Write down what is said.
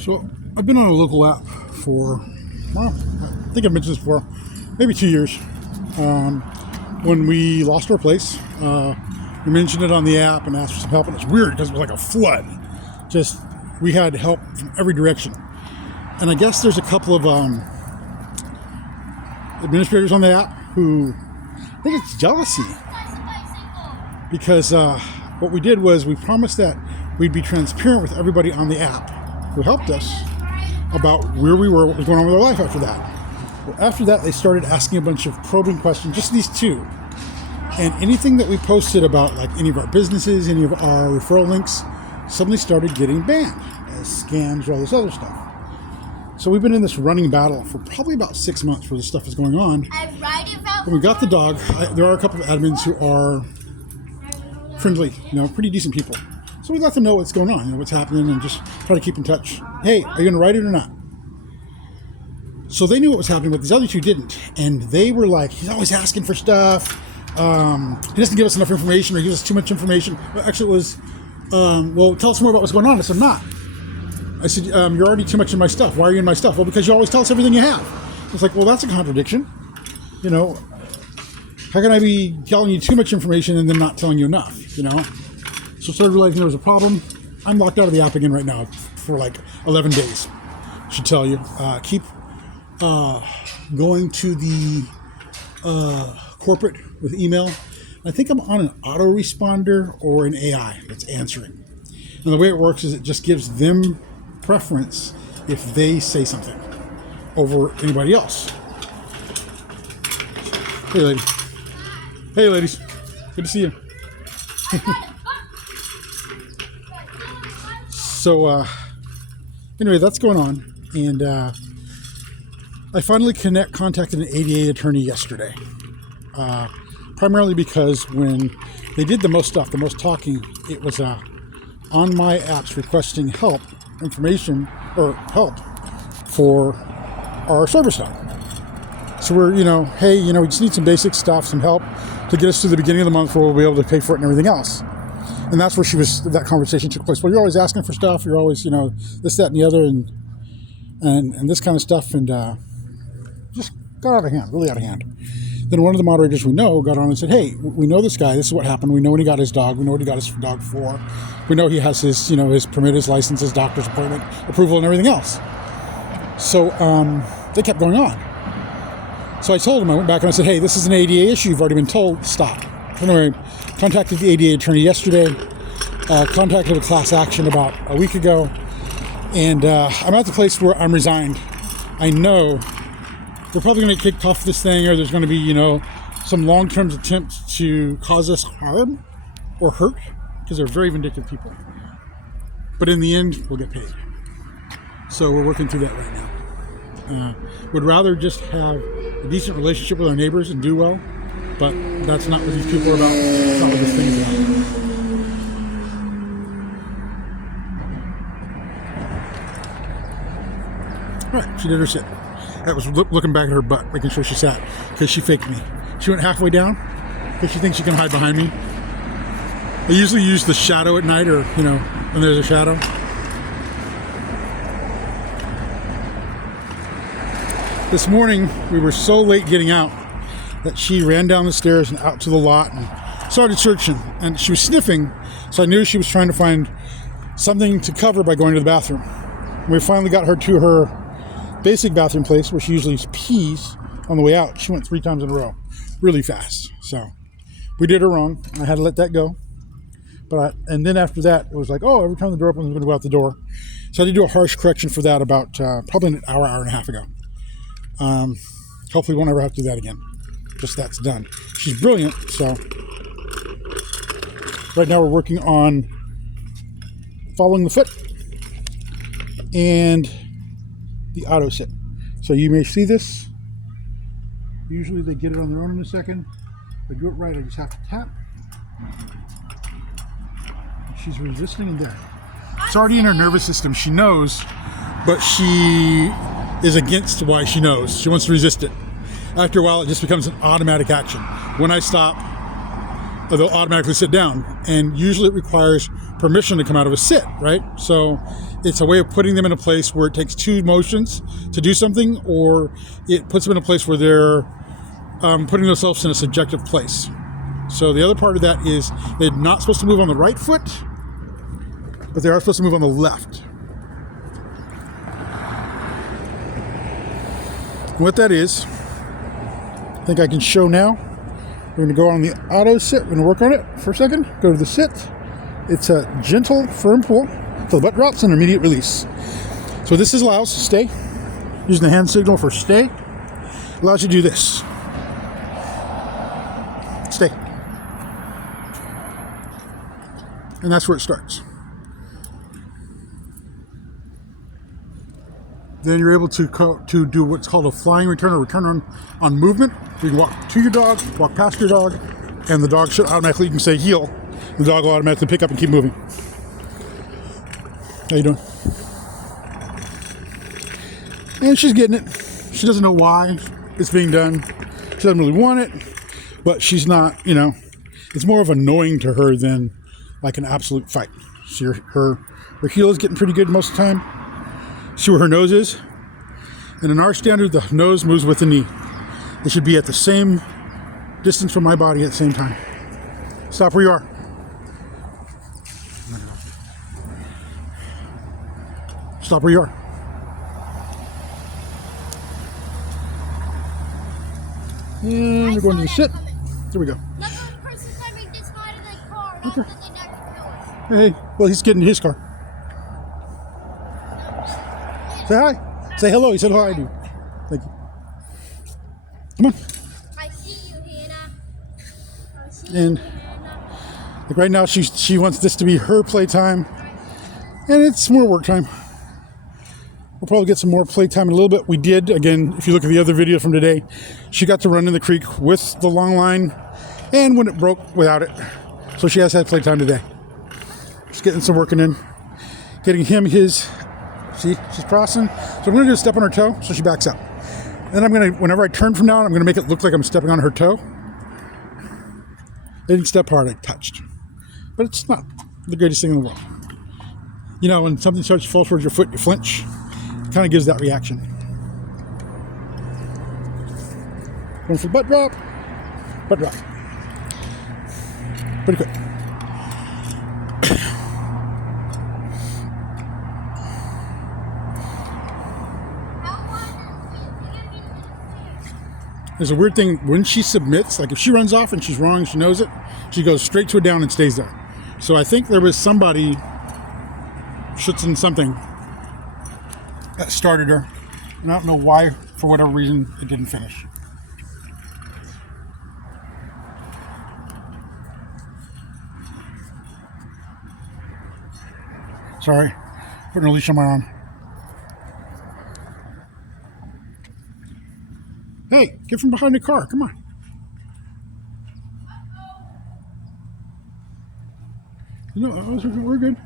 So I've been on a local app for, well, I think I've mentioned this before, maybe 2 years. When we lost our place, we mentioned it on the app and asked for some help, and it's weird because it was like a flood. Just, we had help from every direction. And I guess there's a couple of administrators on the app who, I think it's jealousy. Because what we did was we promised that we'd be transparent with everybody on the app who helped us about where we were, what was going on with our life after that. Well, after that, they started asking a bunch of probing questions, just these two. And anything that we posted about, like any of our businesses, any of our referral links, suddenly started getting banned as scams or all this other stuff. So we've been in this running battle for probably about 6 months where this stuff is going on. When we got the dog, there are a couple of admins who are friendly, pretty decent people. So we let them know what's going on, what's happening, and just try to keep in touch. Hey, are you going to write it or not? So they knew what was happening, but these other two didn't. And they were like, he's always asking for stuff. He doesn't give us enough information, or gives us too much information. Well, actually, it was, well, tell us more about what's going on. I said, I'm not. I said, you're already too much in my stuff. Why are you in my stuff? Well, because you always tell us everything you have. It's like, well, that's a contradiction. How can I be telling you too much information and then not telling you enough, So I started realizing there was a problem. I'm locked out of the app again right now for like 11 days. Should tell you. Keep going to the corporate with email. I think I'm on an autoresponder or an AI that's answering. And the way it works is it just gives them preference if they say something over anybody else. Hey, lady. Hey, ladies. Good to see you. So, anyway, that's going on. And I finally contacted an ADA attorney yesterday. Primarily because when they did the most talking, it was on my apps requesting information for our server stuff. So we're, hey, we just need some basic stuff, some help to get us to the beginning of the month where we'll be able to pay for it and everything else. And that's where that conversation took place. Well, you're always asking for stuff. You're always, this, that, and the other, and this kind of stuff. And just got out of hand, really out of hand. Then one of the moderators we know got on and said, hey, we know this guy. This is what happened. We know when he got his dog. We know what he got his dog for. We know he has his, his permit, his license, his doctor's appointment, approval, and everything else. So they kept going on. So I told him, I went back and I said, hey, this is an ADA issue. You've already been told, stop. Anyway, contacted the ADA attorney yesterday, contacted a class action about a week ago, and I'm at the place where I'm resigned. I know they're probably going to get kicked off this thing, or there's going to be, some long-term attempts to cause us harm or hurt, because they're very vindictive people. But in the end, we'll get paid. So we're working through that right now. Would rather just have a decent relationship with our neighbors and do well, but that's not what these people are about. That's not what this thing is about. All right, she did her sit. I was looking back at her butt, making sure she sat, because she faked me. She went halfway down because she thinks she can hide behind me. I usually use the shadow at night, or, when there's a shadow. This morning, we were so late getting out that she ran down the stairs and out to the lot and started searching. And she was sniffing, so I knew she was trying to find something to cover by going to the bathroom. We finally got her to her basic bathroom place where she usually pees on the way out. She went 3 times in a row, really fast. So we did her wrong. I had to let that go. And then after that, it was like, oh, every time the door opens, I'm going to go out the door. So I had to do a harsh correction for that about probably an hour and a half ago. Hopefully we won't ever have to do that again. Just that's done. She's brilliant, so right now we're working on following the foot and the auto sit. So you may see this. Usually they get it on their own in a second. If I do it right, I just have to tap. She's resisting and there. It's already in her nervous system. She knows, but she is against why she knows. She wants to resist it. After a while, it just becomes an automatic action. When I stop, they'll automatically sit down. And usually it requires permission to come out of a sit, right? So it's a way of putting them in a place where it takes two motions to do something, or it puts them in a place where they're putting themselves in a subjective place. So the other part of that is they're not supposed to move on the right foot, but they are supposed to move on the left. And what that is, I think I can show now. We're going to go on the auto sit. We're going to work on it for a second. Go to the sit. It's a gentle, firm pull till the butt drops and immediate release. So this allows stay. Using the hand signal for stay. Allows you to do this. Stay. And that's where it starts. Then you're able to do what's called a flying return or return on movement. You can walk to your dog, walk past your dog, and the dog should automatically, you can say heel. The dog will automatically pick up and keep moving. How you doing? And she's getting it. She doesn't know why it's being done. She doesn't really want it, but she's not, it's more of annoying to her than like an absolute fight. See her heel is getting pretty good most of the time. See where her nose is? And in our standard, the nose moves with the knee. It should be at the same distance from my body at the same time. Stop where you are. Stop where you are. And we're going to the sit. There we go. Okay. Hey, well, he's getting his car. Say hi. Say hello. He said hi, dude. Thank you. Come on. I see you, Hannah. And like right now, she wants this to be her playtime, and it's more work time. We'll probably get some more playtime in a little bit. We did, again, if you look at the other video from today, she got to run in the creek with the long line, and when it broke, without it. So she has had playtime today. Just getting some working in, getting him his. See, she's crossing. So I'm going to do a step on her toe, so she backs up. Then I'm going to, whenever I turn from now on, I'm going to make it look like I'm stepping on her toe. I didn't step hard, I touched. But it's not the greatest thing in the world. When something starts to fall towards your foot, you flinch. It kind of gives that reaction. Going for butt drop. Butt drop. Pretty quick. There's a weird thing when she submits, like if she runs off and she's wrong, she knows it, she goes straight to a down and stays there. So I think there was somebody schützen something that started her. And I don't know why, for whatever reason, it didn't finish. Sorry, putting a leash on my arm. Hey, get from behind the car. Come on. No, we're good.